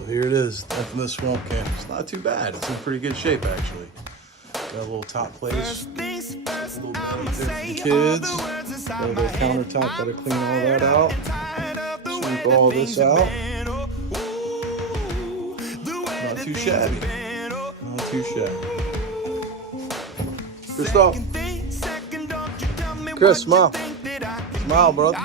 So here it is, infamous swamp camp. It's not too bad. It's in pretty good shape, actually. Got a little top place, a little bit right there for the kids. Got a little countertop, gotta clean all that out. Sweep all this out. Not too shabby. Not too shabby. Christoph. Chris, smile. Smile, brother.